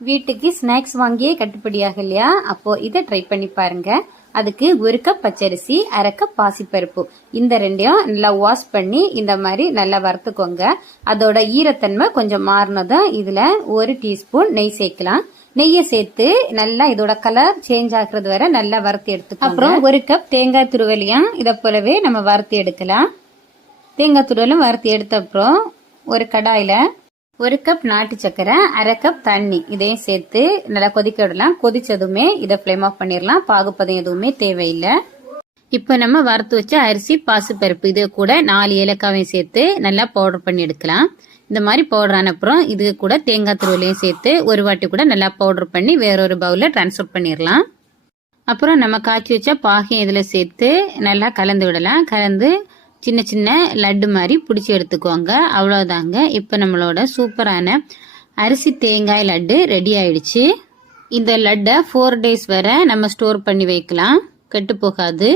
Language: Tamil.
வீட்டுக்கு ஸ்நாக்ஸ் வாங்கியே கட்டுப்படியாக இல்லையா? அப்போ இதை ட்ரை பண்ணி பாருங்க. அதுக்கு 1 கப் பச்சரிசி, 1/2 கப் பாசிப்பருப்பு, இந்த ரெண்டையும் நல்லா வாஷ் பண்ணி இந்த மாதிரி நல்லா வறுத்துக்கோங்க. அதோட ஈரத்தன்மை கொஞ்சம் மாறினதும் இதுல 1 டீஸ்பூன் நெய் சேர்க்கலாம். நெய்யை சேர்த்து நல்லா இதோட கலர் சேஞ்ச் ஆகுறது வரை நல்லா வறுத்து எடுத்துக்கோங்க. அப்புறம் 1 கப் தேங்காய் துருவலையும் இதை போலவே நம்ம வறுத்து எடுக்கலாம். தேங்காய் துருவலும் வறுத்து எடுத்த அப்புறம் ஒரு கடாயில 1 கப் நாட்டு சக்கரை, 1/2 கப் தண்ணி இதையும் சேர்த்து நல்லா கொதிக்க விடலாம். கொதிச்சதுமே இதை ஃப்ளேம் ஆஃப் பண்ணிடலாம். பாகுப்பதம் எதுவுமே தேவையில்லை. இப்ப நம்ம வறுத்து வச்ச அரிசி, பாசிப்பருப்பு இது கூட 4 ஏலக்காவையும் சேர்த்து நல்லா பவுடர் பண்ணி எடுக்கலாம். இந்த மாதிரி பவுடர் ஆன அப்புறம் இது கூட தேங்காய் துருவலையும் சேர்த்து ஒரு வாட்டி கூட நல்லா பவுடர் பண்ணி வேறொரு பவுல்ல டிரான்ஸ்ஃபர் பண்ணிடலாம். அப்புறம் நம்ம காய்ச்சி வச்ச பாகையும் இதுல சேர்த்து நல்லா கலந்து விடலாம். கலந்து சின்ன சின்ன லட்டு மாதிரி பிடிச்சி எடுத்துக்கோங்க. அவ்வளோதாங்க. இப்போ நம்மளோட சூப்பரான அரிசி தேங்காய் லட்டு ரெடி ஆயிடுச்சு. இந்த லட்டை 4 டேஸ் வரை நம்ம ஸ்டோர் பண்ணி வைக்கலாம், கெட்டு போகாது.